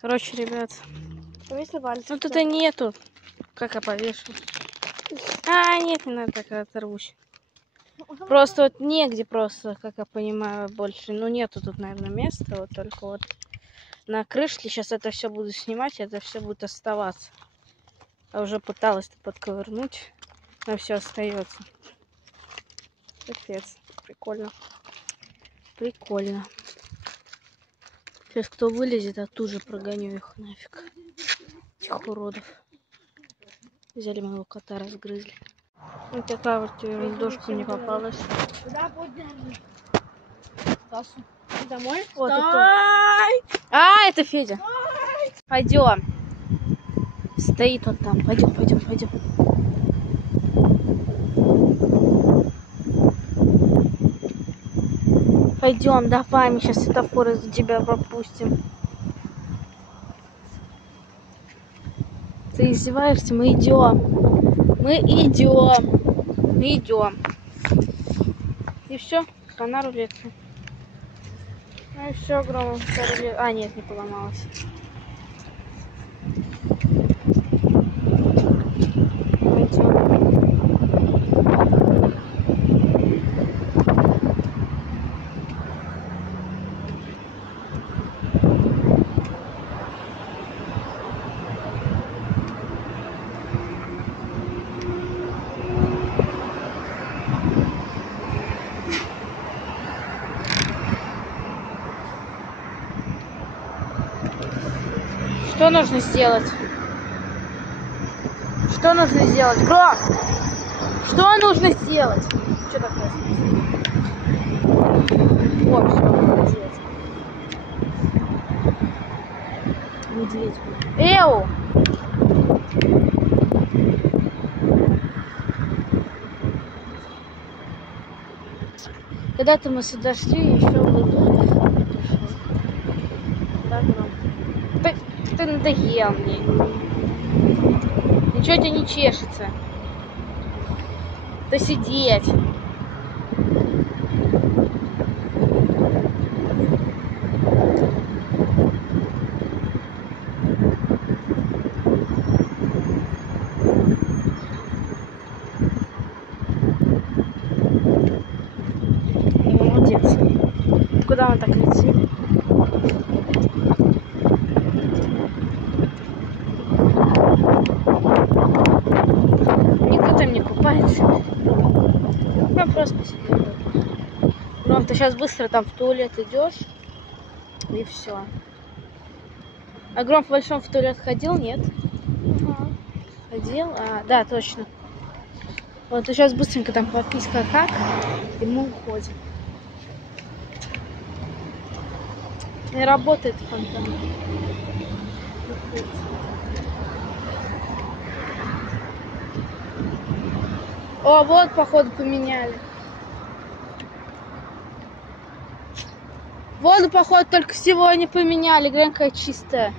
Короче, ребят. Повесил палец. Ну тут и нету. Как я повешу? Нет, не надо, так оторвусь. Просто вот негде просто, как я понимаю, больше. Ну нету тут, наверное, места. Вот только вот на крышке сейчас это все буду снимать, это все будет оставаться. Я уже пыталась подковырнуть, но все остается. Капец. Прикольно. Прикольно. Сейчас кто вылезет, а тут же прогоню их нафиг. Этих уродов. Взяли моего кота, разгрызли. Вот такая вот дошка мне попалась. Куда подняли? Стасу. Домой? Вот это. Это Федя. Пойдем. Стоит он там. Пойдем. Пойдем, давай, мы сейчас светофоры за тебя пропустим. Ты издеваешься? Мы идем. И все, на рулетке. Ну и все, Громов, рулетка. Нет, не поломалась. Что нужно сделать? Что нужно сделать? Гром! Что нужно сделать? Что такое? Вот, что нужно сделать. Медведь. Эу! Когда-то мы сюда шли, еще был. Да, Гром? Ты надоел мне. Ничего тебе не чешется. Да сидеть. Молодец. Куда он так летит? Никто там не купается. Я просто сидела. Ром, ты сейчас быстро там в туалет идешь. И все. А Гром в большом в туалет ходил, нет? Ходил? Да, точно. Вот ты сейчас быстренько там попись как, и мы уходим. Не работает фонтан. О, вот, походу, поменяли. Воду, походу, только сегодня поменяли. Глянь, какая чистая.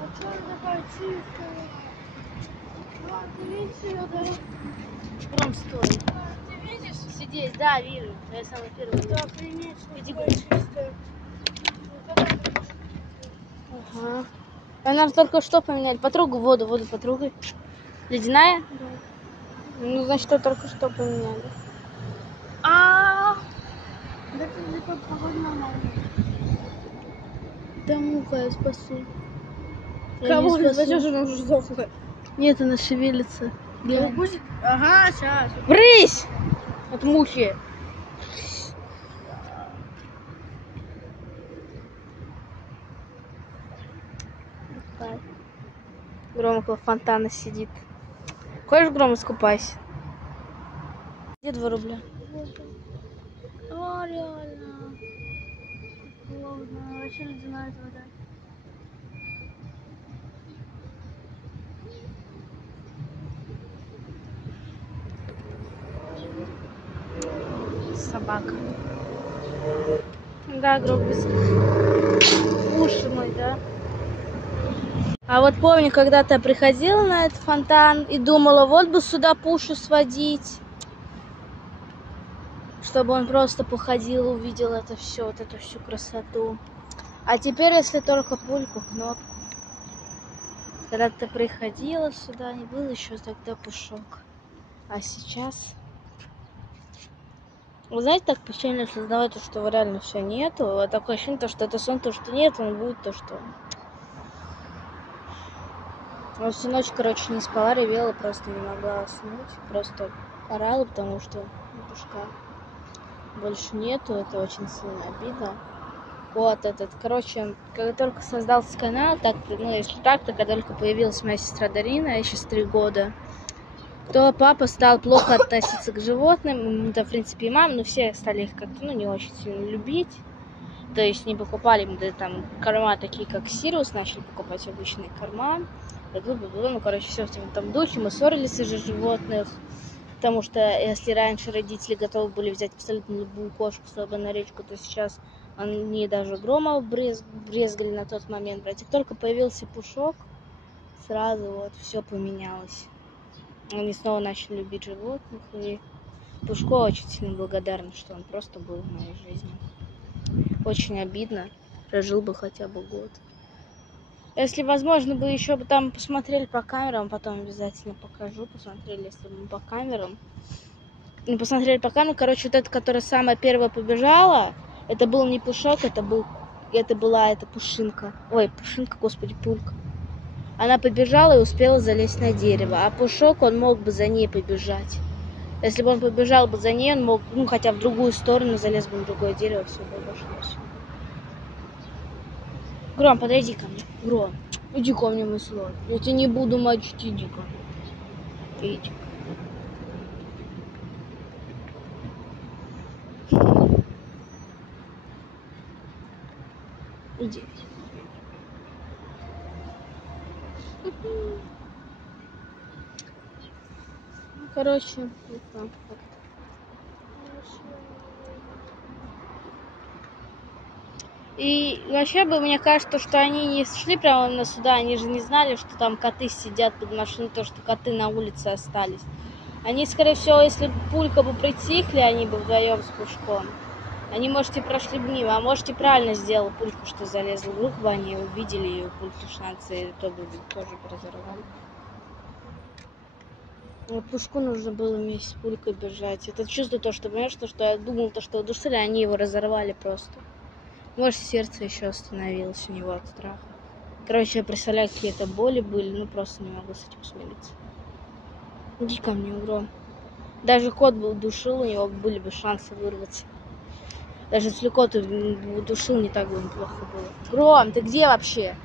А что она такая чистая? Ты видишь ее, да? Прям стой. Ты видишь? Сидеть, да, вижу. Я самый первый. Да, охренеть, что Иди такая чистая. Ага. Она только что поменяли. Потрогай воду потрогай. Ледяная? Да. Ну, значит, только что поменяли. Да ты погода нормально. Да муха, я спасу. Кого ты спасешь, она уже сдохла? Нет, она шевелится. Глянь. Ага, сейчас. Брысь! От мухи. Гром около фонтана сидит. Хочешь, Гром, искупайся? Где 2 рубля? О, реально. Холодно, вообще ледяная вода. Собака. Да, Гром, без... Уши мой, да? А вот помню, когда-то я приходила на этот фонтан и думала, вот бы сюда Пушу сводить. Чтобы он просто походил, увидел это все, вот эту всю красоту. А теперь, если только пульку, кнопку. Когда ты приходила сюда, не был еще тогда Пушок. А сейчас... Вы знаете, так печально осознавать, что его реально все нету. Вот такое ощущение, что это сон, то, что нет, он будет то, что... Я всю ночь, короче, не спала, ревела, просто не могла уснуть. Просто орала, потому что Пушка больше нету. Это очень сильно обидно. Вот этот, короче, когда только создался канал, так, ну, если так, то когда только появилась моя сестра Дарина, ей сейчас 3 года, то папа стал плохо относиться к животным, да, в принципе, и мама, но все стали их как-то, ну, не очень сильно любить. То есть не покупали им, да, там, корма такие, как Сириус, начали покупать обычные корма. Ну, короче, все в этом духе. Мы ссорились из-за животных, потому что если раньше родители готовы были взять абсолютно любую кошку, чтобы на речку, то сейчас они даже Грома брезгали на тот момент брать. И только появился Пушок, сразу вот все поменялось. Они снова начали любить животных, и Пушко очень сильно благодарна, что он просто был в моей жизни. Очень обидно, прожил бы хотя бы год. Если возможно бы еще бы там посмотрели по камерам, потом обязательно покажу, посмотрели, если бы по камерам. Ну, посмотрели по камерам, короче, вот эта, которая самая первая побежала, это был не Пушок, это была Пушинка. Ой, Пушинка, господи, Пулька. Она побежала и успела залезть на дерево, а Пушок, он мог бы за ней побежать. Если бы он побежал бы за ней, он мог, ну, хотя в другую сторону, залез бы на другое дерево, все бы обошлось. Гром, подойди ко мне. Гром, иди ко мне, мой слон. Я тебя не буду мочить, иди ко мне. Иди. Иди. Короче, вот так вот. И вообще бы, мне кажется, что они не шли прямо на сюда, они же не знали, что там коты сидят под машиной, то, что коты на улице остались. Они, скорее всего, если бы Пулька бы притихли, они бы вдвоем с Пушком. Они, может, и прошли бы мимо, а может, и правильно сделал Пульку, что залезла. Вдруг бы они увидели ее, Пульки шансы, и то бы тоже разорвали. Но Пушку нужно было вместе с Пулькой бежать. Это чувство то, что, понимаешь, что я думал, то, что удушили, они его разорвали просто. Может, сердце еще остановилось у него от страха. Короче, я представляю, какие это боли были, ну просто не могу с этим смириться. Иди ко мне, Гром. Даже кот бы удушил, у него были бы шансы вырваться. Даже если кот удушил, не так бы плохо было. Гром, ты где вообще?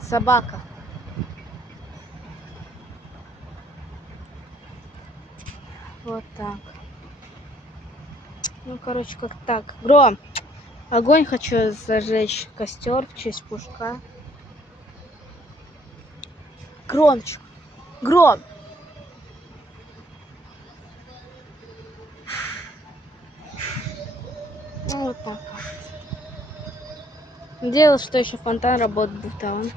Собака. Вот так. Ну, короче, как так. Гром! Огонь хочу зажечь, костер в честь Пушка. Громчик, Гром! Ну, вот так. Надеялась, что еще фонтан работать будет, а он...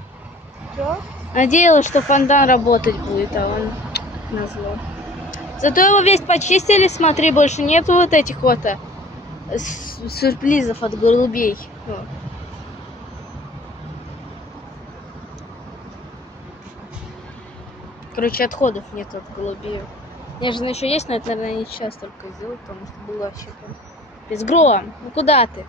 Что? Надеялась, что фонтан работать будет, а он назло. Зато его весь почистили, смотри, больше нету вот этих вот сюрпризов от голубей. Короче, отходов нет от голубей. Нежно еще есть, но это, наверное, не сейчас только сделать, потому что было вообще там... Без Гром, ну куда ты?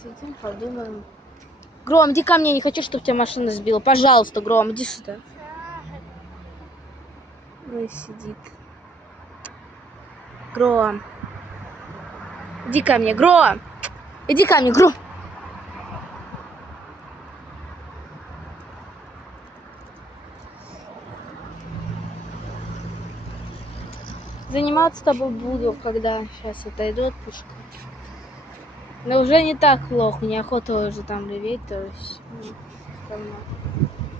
Сидим, подумаем. Гром, иди ко мне, не хочу, чтобы тебя машина сбила. Пожалуйста, Гром, иди сюда. Ой, сидит. Гром. Иди ко мне, Гром. Иди ко мне, Гром. Заниматься с тобой буду, когда сейчас отойдет Пушка. Но уже не так плохо, неохота уже там реветь, то есть...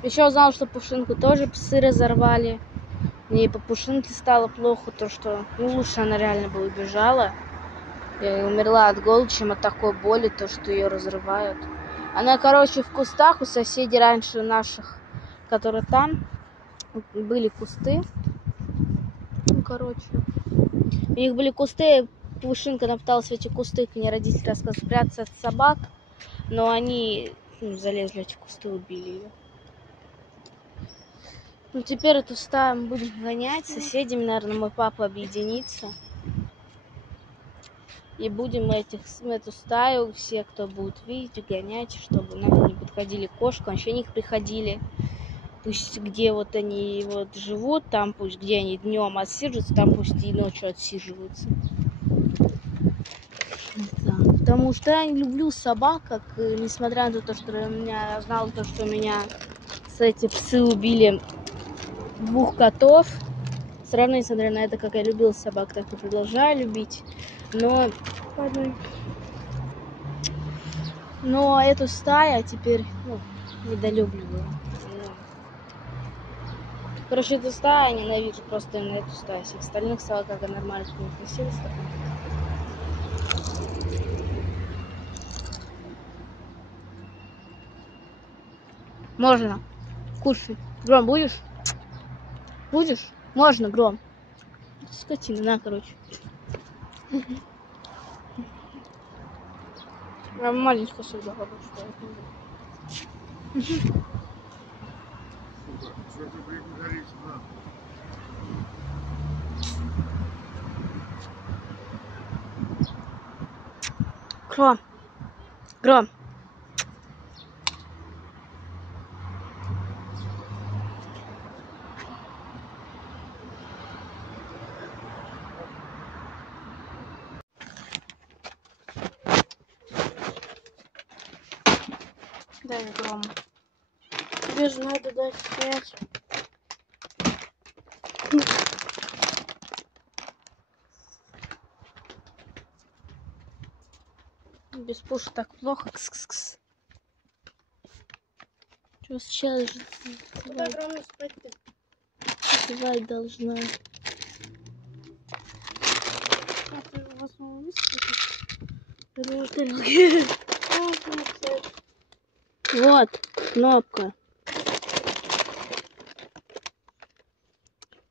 Еще узнал, что Пушинку тоже псы разорвали. Мне по Пушинке стало плохо, то что лучше она реально бы убежала. И умерла от голода, чем от такой боли, то что ее разрывают. Она, короче, в кустах у соседей раньше наших, которые там, были кусты. Ну, короче, у них были кусты, Пушинка она пыталась в эти кусты, к ней родители рассказывали, спрятаться от собак, но они залезли в эти кусты и убили ее. Ну, теперь эту стаю мы будем гонять. С соседями, наверное, мой папа объединится. И будем эту стаю, все, кто будет видеть, гонять, чтобы нам не подходили кошки, вообще не приходили. Пусть где вот они вот живут, там пусть где они днем отсиживаются, там пусть и ночью отсиживаются. Да. Потому что я не люблю собак, как, несмотря на то, что я знала, что у меня эти псы убили 2 котов. Все равно, несмотря на это, как я любила собак, так и продолжаю любить. Но эту стаю теперь недолюбливаю. Короче, эту стаю ненавижу, просто на эту стаю. Всех остальных собак, как я нормально к ним относилась. Можно. Кушай. Гром, будешь? Будешь? Можно, Гром. Скотина, на, короче. Я маленькая всегда хочу, что Гром. Гром. Дай Грому. Тебе же надо дать 5. Без пуши так плохо. Кс-кс-кс. Что сейчас же? Куда Грому спать-то? Спать должна. Вот, кнопка.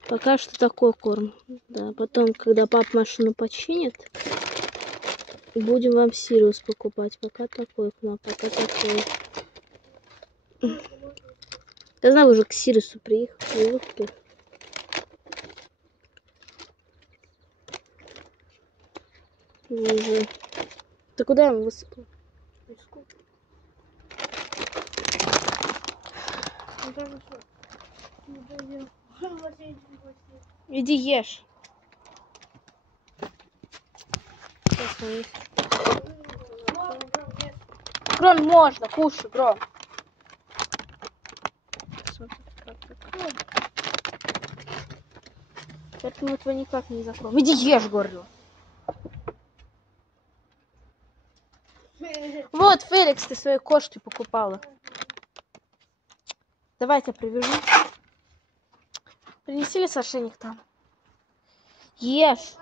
Пока что такой корм. Да, потом, когда папа машину починит, будем вам Сириус покупать. Пока такой кнопка, пока такой. Я знаю, вы уже к Сириусу приехали. Уже. Ты куда ему высыпал? Иди ешь. Гром, можно, кушай, Гром. Только мы этого никак не закроем. Иди ешь, говорю. Вот, Феликс, ты своей кошке покупала. Давай я тебя привяжу. Принеси ли сошельник там? Ешь.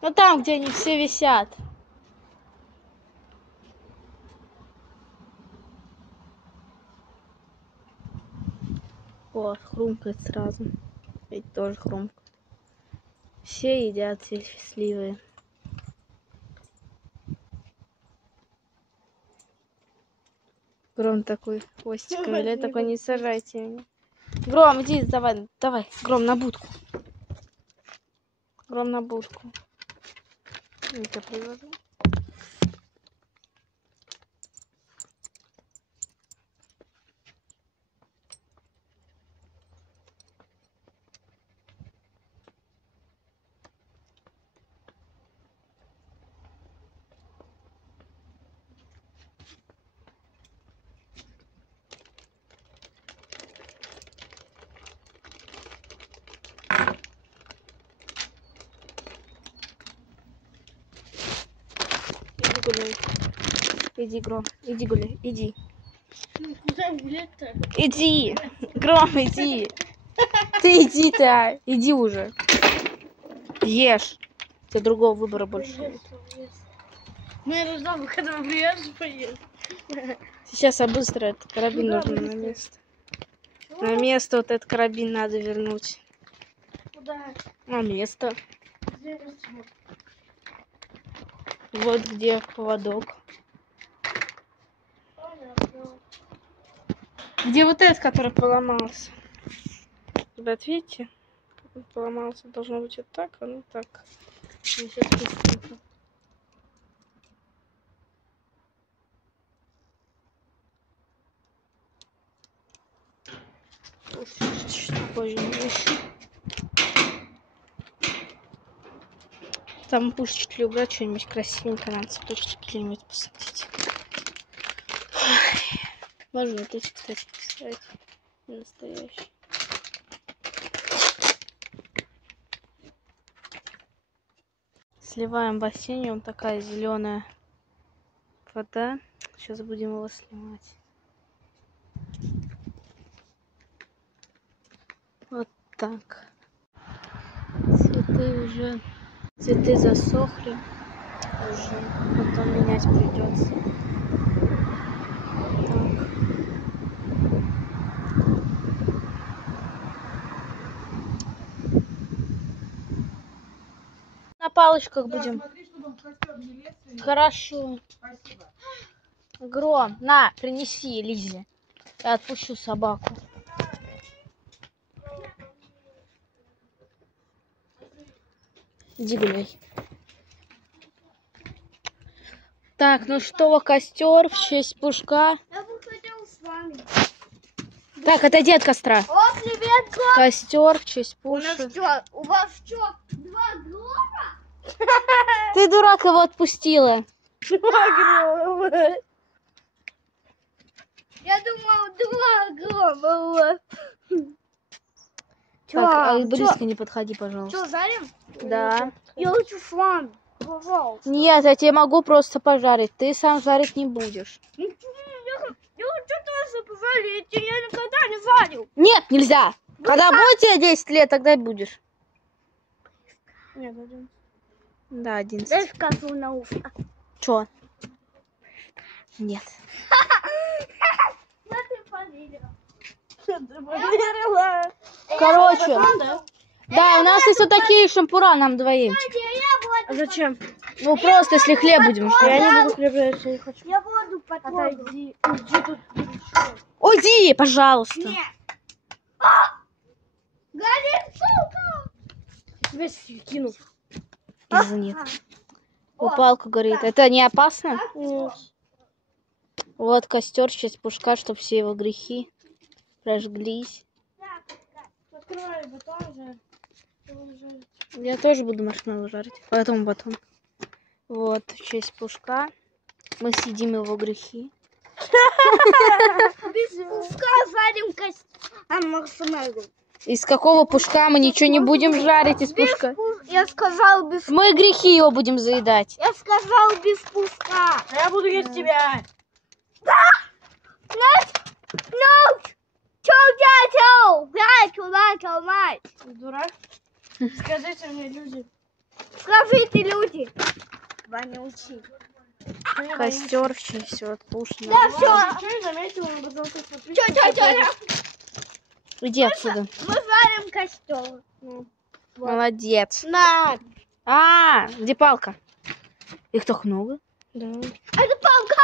Ну там, где они все висят. О, хрумкает сразу. Ведь тоже хрумкает. Все едят, все счастливые. Гром такой хвостиком, или такой, не сажайте меня. Гром, иди, давай, Гром, на будку. Гром, на будку. Я тебя привожу. Гуляй. Иди, Гром, иди гуляй, иди. Куда гулять-то? Иди, Гром, иди. Ты иди-то, иди уже. Ешь. У тебя другого выбора больше нет. Ну я ждал, когда приедешь, поесть. Сейчас я быстро этот карабин нужно на место. На место вот этот карабин надо вернуть. Куда? На место. Где растет? Вот где поводок. Где вот этот, который поломался? Ребят, видите? Он поломался. Должно быть вот так, а ну так. Я сейчас быстренько. Чуть попозже навешу. Там пушечки убрать, что-нибудь красивенькое, надо цветочки какие-нибудь посадить. Ой. Можно вот эти, кстати, поставить. Настоящий. Сливаем бассейн, такая зеленая вода. Сейчас будем его сливать. Вот так. Цветы засохли уже, потом менять придется. Так. На палочках будем. Смотри, чтобы он в костер не лез. Хорошо. Спасибо. Гром, на, принеси Лизе. Я отпущу собаку. Иди гуляй. Так, ну что, костер в честь Пушка. Я бы хотел с вами. Так, отойди от костра. О, привет, Гром. Костер в честь У нас Пуши. что? У вас что? 2 грома? Ты дурак, его отпустила. 2 грома. Я думал, 2 грома. Так, а близко не подходи, пожалуйста. Что, жарим? Да. Я хочу с вами. Пожалуйста. Нет, я тебе могу просто пожарить. Ты сам жарить не будешь. Я хочу тоже пожарить. Я никогда не жарю. Нет, нельзя. Когда будет тебе 10 лет, тогда и будешь. Нет, 11. Да, 11. Дай скажу на ухо. Чё? Нет. Я ты поверила. Ты поверила? Короче. Да, у нас есть вот такие шампура нам двоим. А зачем? Ну просто, если хлеб будем жарить. Я не буду хлеб жарить, я не хочу. Я воду потрогаю. Отойди. Иди тут. Уйди, пожалуйста. Нет. Горит, сука! Весь кинул. Нет. Палку горит. Это не опасно? Нет. Вот костер в честь Пушка, чтобы все его грехи прожглись. Открывай батон же. Я тоже буду маршмеллоу жарить. Потом. Вот, в честь Пушка. Мы съедим его грехи. Без пуска жарим маршмеллоу. Из какого Пушка мы ничего не будем жарить из Пушка? Я сказал без... Мы грехи его будем заедать. Я сказал без пуска. Я буду есть тебя. Нет! Чё, мать! Дурак. Скажите мне, люди. Скажите, люди. Ваня, учи. Костер в честь вот Пушкина. Да, все. Ничего не заметила, но потом ты смотри. Иди отсюда. Мы жарим костер. Молодец. На. Где палка? Их так много. Да. Это палка.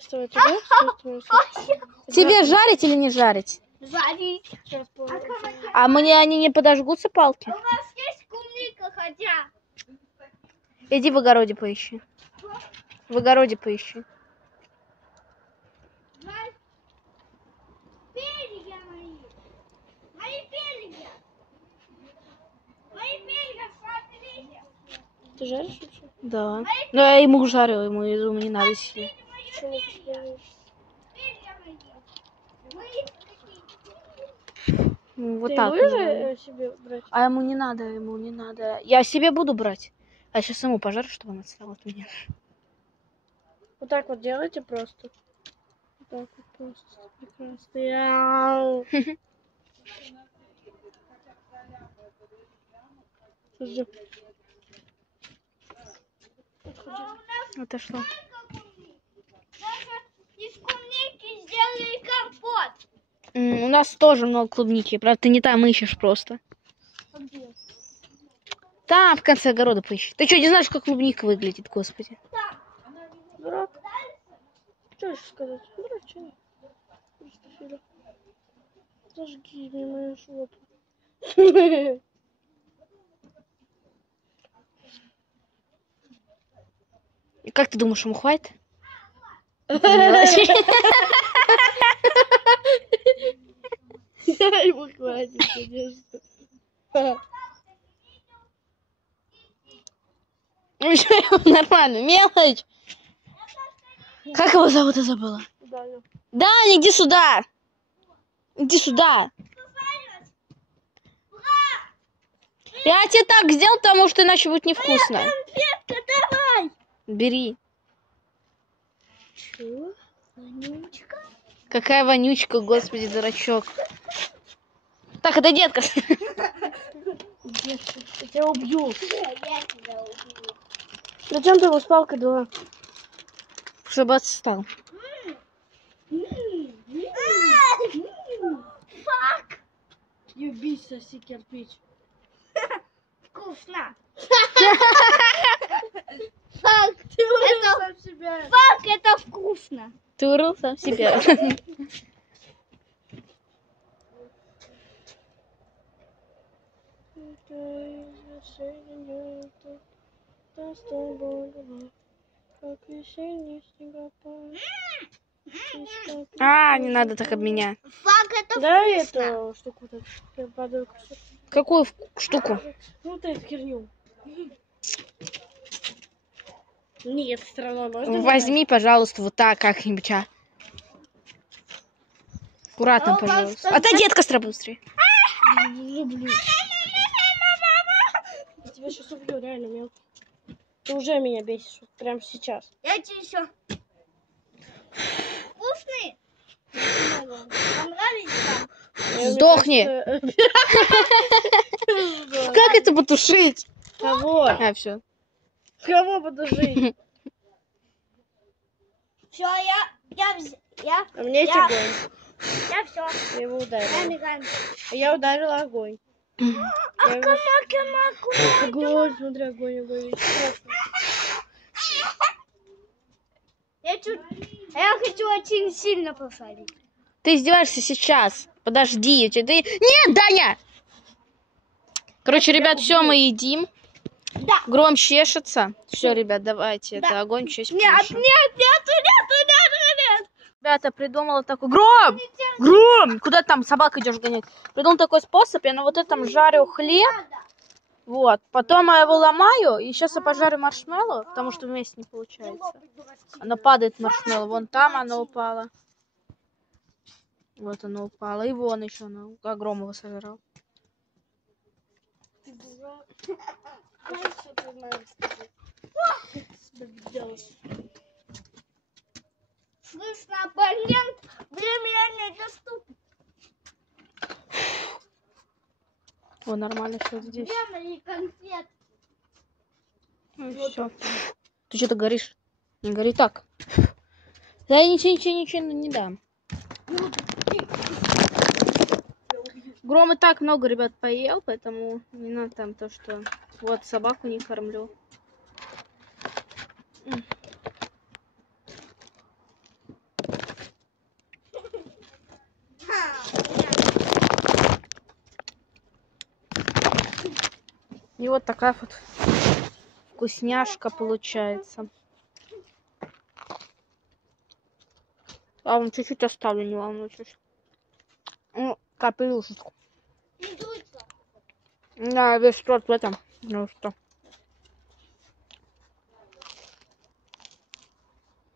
Стой. Тебе жарить или не жарить? Жарить. Сейчас А мне они не подожгутся, палки? У нас есть клубника, хотя. Иди в огороде поищи. В огороде поищи. Перья мои. Мои перья. Смотрите. Ты жаришь вообще? Да. Но я ему жарю, ему не надо сильно. Перья мои. Мои Ну, вот Ты так. будешь вот. себе брать? А ему не надо. Я себе буду брать. А сейчас ему пожарю, чтобы он отстал от меня. Вот так вот делайте просто. Вот так вот просто. Прекрасно. Подожди. Это что? из клубники сделали компот. У нас тоже много клубники. Правда, ты не там ищешь просто. Там, в конце огорода поищи. Ты что, не знаешь, как клубника выглядит, господи? Дурак. Что еще сказать? Дурак, что нет? Просто Филя. Зажги мне мою жопу. И как ты думаешь, ему хватит? Ему хватит, конечно. Нормально, мелочь. Как его зовут, я забыла? Даня. Даня, иди сюда. Иди сюда. Я тебе так сделал, потому что иначе будет невкусно. Давай! Бери. Чего? Вонючка. Какая вонючка, господи, дурачок. Так, это детка. Я тебя убью. Я тебя убью. Зачем ты его с палкой дала? Чтобы отстал. Фак! Юбись, соси кирпич. Вкусно. Фак, ты Это- сам себя. Фак, это вкусно. Ты урыл сам себя. А, не надо так об меня. Фак, это Да, вкусно. эту штуку так. Я падаю. Какую штуку? Ну ты херню. Нет, все равно можно. Возьми, пожалуйста, вот так как-нибудь, а. Аккуратно, А у вас пожалуйста. там Отойди от костра быстрее. Люблю. Я тебя сейчас убью, реально, мелко. Ты уже меня бесишь, вот прямо сейчас. Я тебе еще. Вкусный? Понравились вам? Сдохни. Как это потушить? Кого? А, все. Кого подожить? Все, я, А мне Я- огонь. я все. Я его ударила. Миган. Я ударила огонь. Я его- Огонь, смотри, огонь, огонь. Страшно. Я хочу очень сильно посадить. Ты издеваешься сейчас. Подожди. Ты... Нет, Даня! Короче, ребят, все, мы едим. Да. Гром чешется. Все, ребят, давайте. Это огонь честь. Нет, нет, нет, нет. Ребята, придумала такой... Гром! Гром! Куда там собак идешь гонять? Придумал такой способ. Я на вот этом жарю хлеб. Вот. Потом я его ломаю. И сейчас я пожарю маршмеллоу, потому что вместе не получается. Оно падает маршмеллоу. Вон там оно упало. Вот оно упало. И вон еще оно. Гром его сожрал. Ты дурак. Знаешь, что ты знаешь, скажи. Слышно, абонент временно недоступен. О, нормально все здесь. Где мои конфеты? Ну, все. Ты что-то горишь? Не гори так. Да я ничего не дам. Гром и так много, ребят, поел, поэтому не надо там то, что... Вот, собаку не кормлю. И вот такая вот вкусняшка получается. А вам чуть-чуть оставлю, не волнуйтесь. Ну, капелюшечку. Медуза. Да, весь торт в этом. Ну что.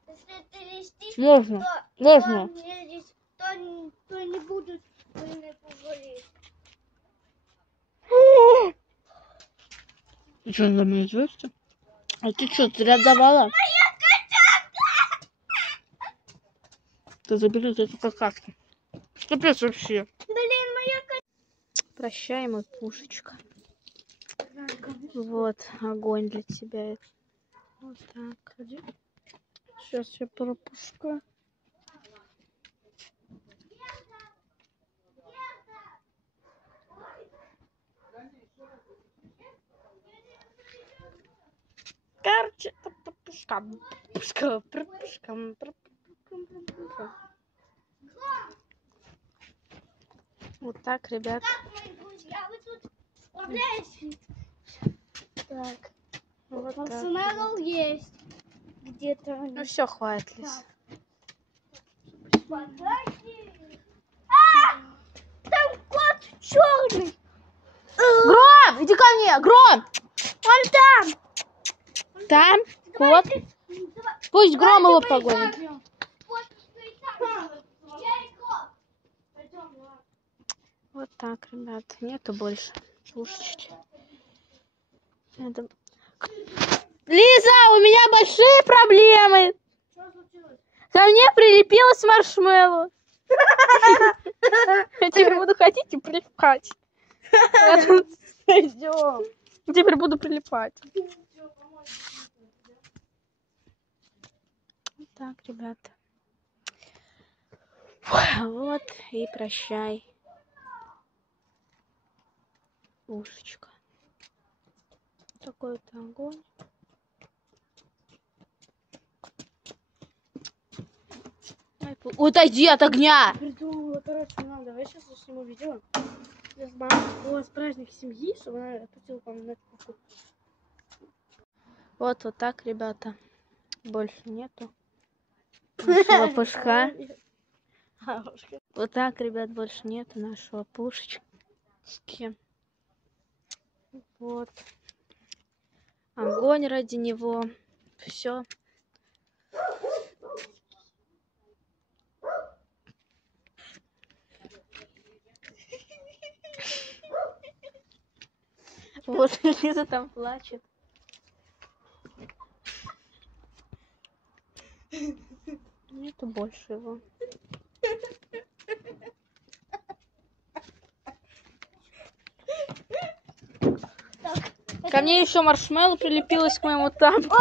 Если ты листишь, Можно. то, Можно. то не будут меня поговорить. Ты что, на меня известся? А ты что, зря давала? Ты забери эту какашку. Капец вообще. Блин, моя Прощай, мой пушечка. Вот, огонь для тебя. Вот так. Сейчас я пропускаю. Короче, это пушка. Вот так, ребят. Мои друзья, вы тут справляетесь? Так. Вот так. Маршмеллоу есть. Где-то Ну они. все, хватит, Лиз. Подожди. А! Там кот черный. Гром, иди ко мне, Гром! Он там. Там кот. Пусть Гром его погонит. Вот так, ребят. Нету больше пушечки. Это... Лиза, у меня большие проблемы. Что случилось? Ко мне прилепилась маршмеллоу. Я теперь буду ходить и прилипать. Пойдем. Теперь буду прилипать. Вот так, ребята. Вот и прощай. Пушечка. Такой-то огонь. Отойди от огня! Придумала, короче, нам давай сейчас сниму видео. У вас праздник семьи, чтобы она отпустила по мне куку. Вот так, ребята. Больше нету. Нашего пушка. Вот так, ребят, больше нету нашего пушечки. Вот. Огонь ради него. Все. Вот Лиза там плачет. Нету больше его. Ко мне еще маршмеллоу прилепилась к моему тапку.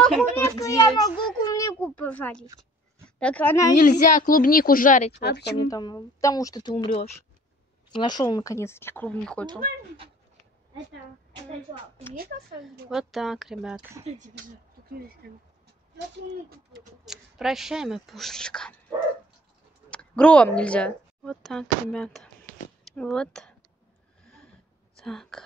Я могу клубнику пожарить. Так она... Нельзя клубнику жарить. А Вот почему? там, потому что ты умрешь. Нашел наконец-таки клубнику эту. Это что, клубника сожгла? Вот так, ребят. Я клубнику буду. Прощай, моя пушечка. Гром нельзя. Вот так, ребята. Вот так.